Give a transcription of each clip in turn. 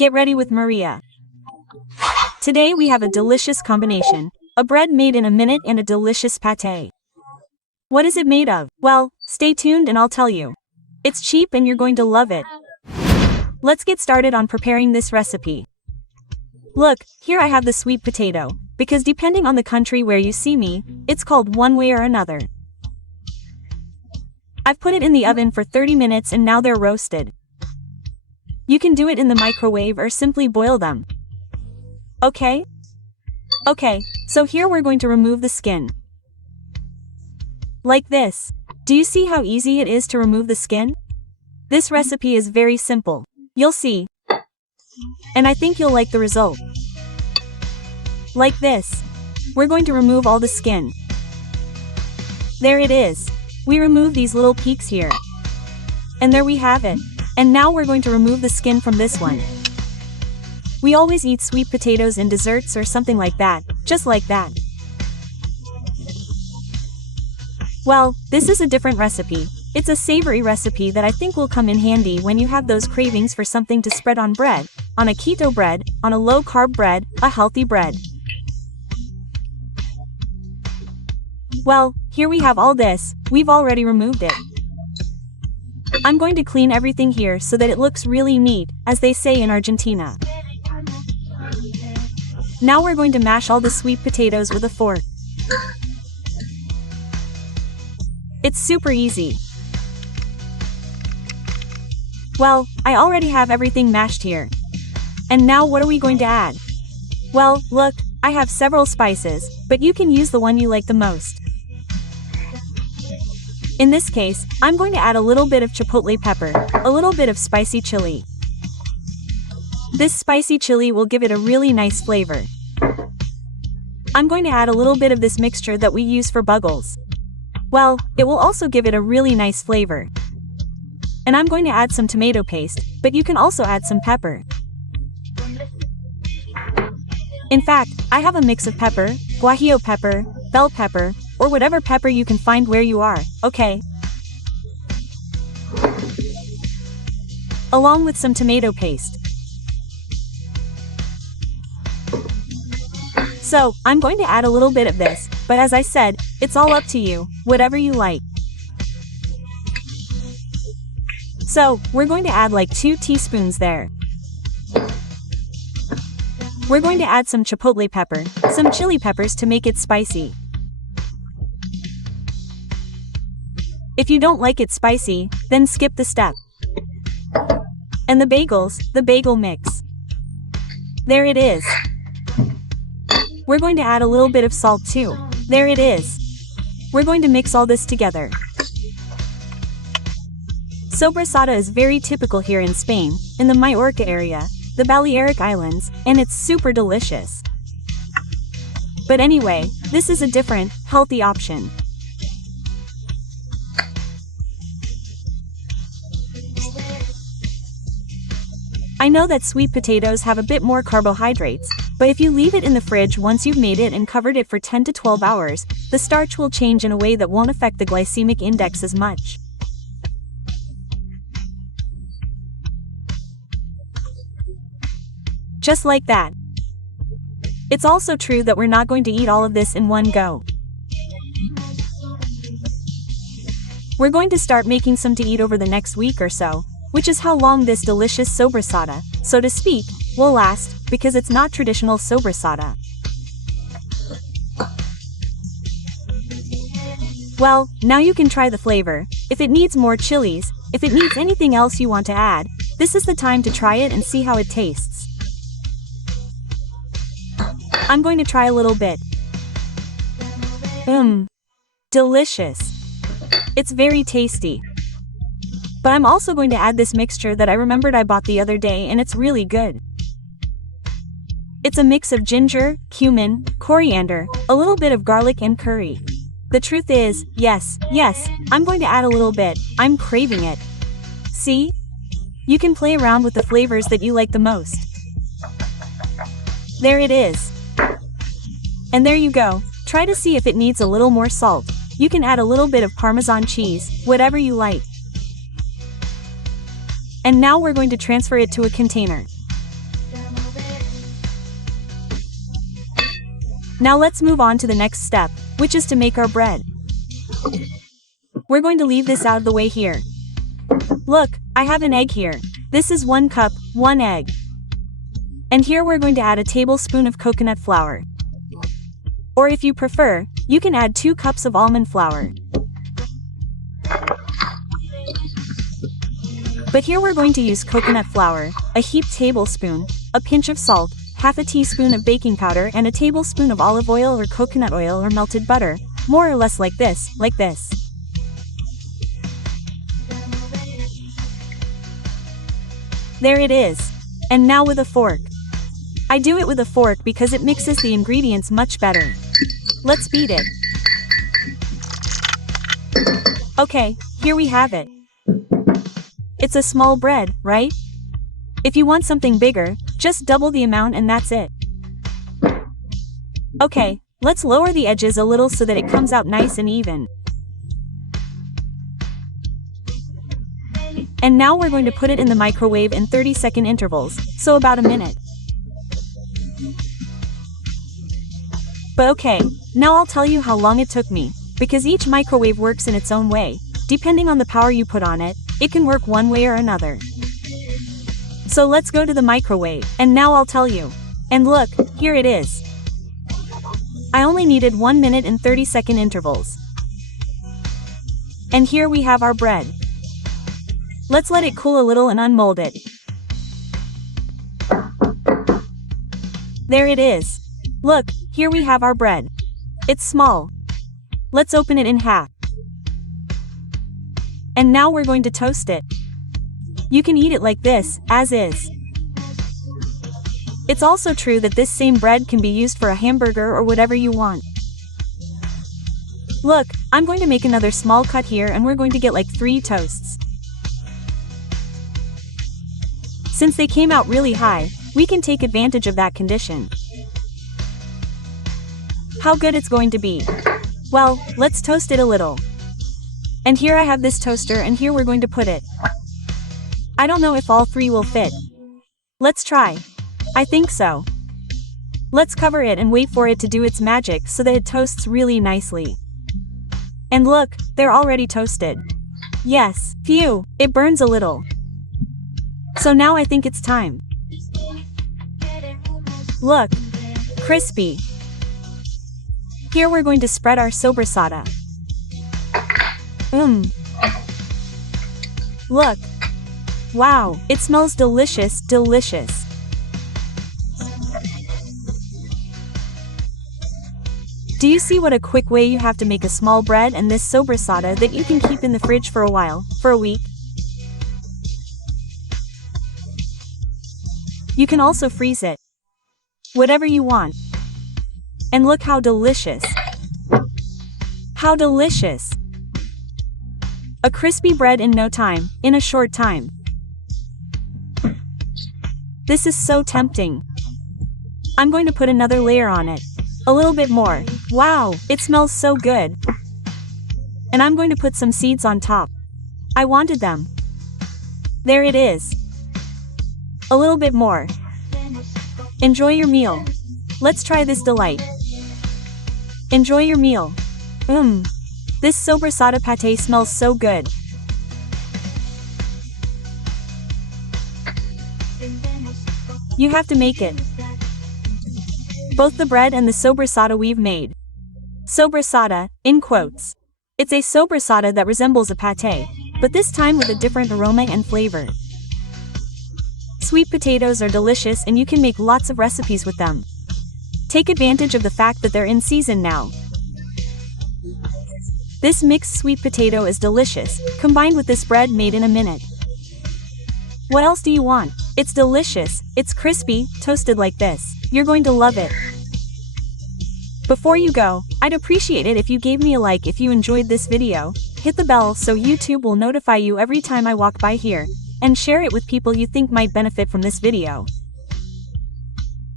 Get ready with Maria. Today we have a delicious combination, a bread made in a minute and a delicious pâté. What is it made of? Well, stay tuned and I'll tell you. It's cheap and you're going to love it. Let's get started on preparing this recipe. Look, here I have the sweet potato, because depending on the country where you see me, it's called one way or another. I've put it in the oven for 30 minutes and now they're roasted. You can do it in the microwave or simply boil them. Okay, so here we're going to remove the skin. Like this. Do you see how easy it is to remove the skin? This recipe is very simple. You'll see. And I think you'll like the result. Like this. We're going to remove all the skin. There it is. We remove these little peaks here. And there we have it. And now we're going to remove the skin from this one. We always eat sweet potatoes in desserts or something like that, just like that. Well, this is a different recipe. It's a savory recipe that I think will come in handy when you have those cravings for something to spread on bread, on a keto bread, on a low-carb bread, a healthy bread. Well, here we have all this, we've already removed it. I'm going to clean everything here so that it looks really neat, as they say in Argentina. Now we're going to mash all the sweet potatoes with a fork. It's super easy. Well, I already have everything mashed here. And now what are we going to add? Well, look, I have several spices, but you can use the one you like the most. In this case, I'm going to add a little bit of chipotle pepper, a little bit of spicy chili. This spicy chili will give it a really nice flavor. I'm going to add a little bit of this mixture that we use for buggles. Well, it will also give it a really nice flavor. And I'm going to add some tomato paste, but you can also add some pepper. In fact, I have a mix of pepper, guajillo pepper, bell pepper, or whatever pepper you can find where you are, okay? Along with some tomato paste. So, I'm going to add a little bit of this, but as I said, it's all up to you, whatever you like. So, we're going to add like 2 teaspoons there. We're going to add some chipotle pepper, some chili peppers to make it spicy. If you don't like it spicy, then skip the step. And the bagels, the bagel mix. There it is. We're going to add a little bit of salt too. There it is. We're going to mix all this together. Sobrasada is very typical here in Spain, in the Mallorca area, the Balearic Islands, and it's super delicious. But anyway, this is a different, healthy option. I know that sweet potatoes have a bit more carbohydrates, but if you leave it in the fridge once you've made it and covered it for 10 to 12 hours, the starch will change in a way that won't affect the glycemic index as much. Just like that. It's also true that we're not going to eat all of this in one go. We're going to start making some to eat over the next week or so, which is how long this delicious sobrasada, so to speak, will last, because it's not traditional sobrasada. Well, now you can try the flavor. If it needs more chilies, if it needs anything else you want to add, this is the time to try it and see how it tastes. I'm going to try a little bit. Delicious. It's very tasty. But I'm also going to add this mixture that I remembered I bought the other day and it's really good. It's a mix of ginger, cumin, coriander, a little bit of garlic and curry. The truth is, yes, I'm going to add a little bit, I'm craving it. See? You can play around with the flavors that you like the most. There it is. And there you go, try to see if it needs a little more salt. You can add a little bit of Parmesan cheese, whatever you like. And now we're going to transfer it to a container. Now let's move on to the next step, which is to make our bread. We're going to leave this out of the way here. Look, I have an egg here. This is 1 cup, 1 egg. And here we're going to add a tablespoon of coconut flour. Or if you prefer, you can add 2 cups of almond flour. But here we're going to use coconut flour, a heaped tablespoon, a pinch of salt, half a teaspoon of baking powder and a tablespoon of olive oil or coconut oil or melted butter, more or less like this, There it is. And now with a fork. I do it with a fork because it mixes the ingredients much better. Let's beat it. Okay, here we have it. It's a small bread, right? If you want something bigger, just double the amount and that's it. Okay, let's lower the edges a little so that it comes out nice and even. And now we're going to put it in the microwave in 30-second intervals, so about a minute. But okay, now I'll tell you how long it took me, because each microwave works in its own way. Depending on the power you put on it, it can work one way or another. So let's go to the microwave, and now I'll tell you. And look, here it is. I only needed 1 minute and 30-second intervals. And here we have our bread. Let's let it cool a little and unmold it. There it is. Look, here we have our bread. It's small. Let's open it in half. And now we're going to toast it. You can eat it like this, as is. It's also true that this same bread can be used for a hamburger or whatever you want. Look, I'm going to make another small cut here and we're going to get like 3 toasts. Since they came out really high, we can take advantage of that condition. How good it's going to be. Well, let's toast it a little. And here I have this toaster and here we're going to put it. I don't know if all 3 will fit. Let's try. I think so. Let's cover it and wait for it to do its magic so that it toasts really nicely. And look, they're already toasted. Yes, phew, it burns a little. So now I think it's time. Look, crispy. Here we're going to spread our sobrasada. Look. Wow, it smells delicious, delicious. Do you see what a quick way you have to make a small bread and this sobrasada that you can keep in the fridge for a while, for a week? You can also freeze it. Whatever you want. And look how delicious. How delicious. A crispy bread in no time, in a short time. This is so tempting. I'm going to put another layer on it. A little bit more. Wow, it smells so good. And I'm going to put some seeds on top. I wanted them. There it is. A little bit more. Enjoy your meal. Let's try this delight. Enjoy your meal. This sobrasada pate smells so good. You have to make it. Both the bread and the sobrasada we've made. Sobrasada, in quotes. It's a sobrasada that resembles a pate, but this time with a different aroma and flavor. Sweet potatoes are delicious and you can make lots of recipes with them. Take advantage of the fact that they're in season now. This mixed sweet potato is delicious, combined with this bread made in a minute. What else do you want? It's delicious, it's crispy, toasted like this. You're going to love it. Before you go, I'd appreciate it if you gave me a like if you enjoyed this video, hit the bell so YouTube will notify you every time I walk by here, and share it with people you think might benefit from this video.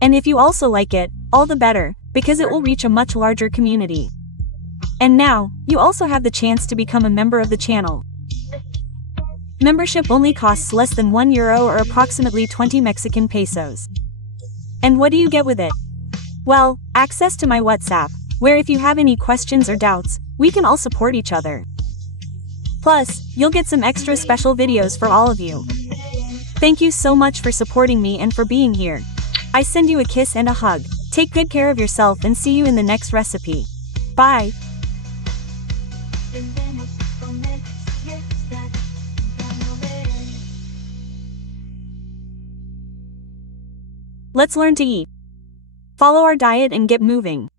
And if you also like it, all the better, because it will reach a much larger community. And now, you also have the chance to become a member of the channel. Membership only costs less than €1 or approximately 20 Mexican pesos. And what do you get with it? Well, access to my WhatsApp, where if you have any questions or doubts, we can all support each other. Plus, you'll get some extra special videos for all of you. Thank you so much for supporting me and for being here. I send you a kiss and a hug. Take good care of yourself and see you in the next recipe. Bye. Let's learn to eat. Follow our diet and get moving.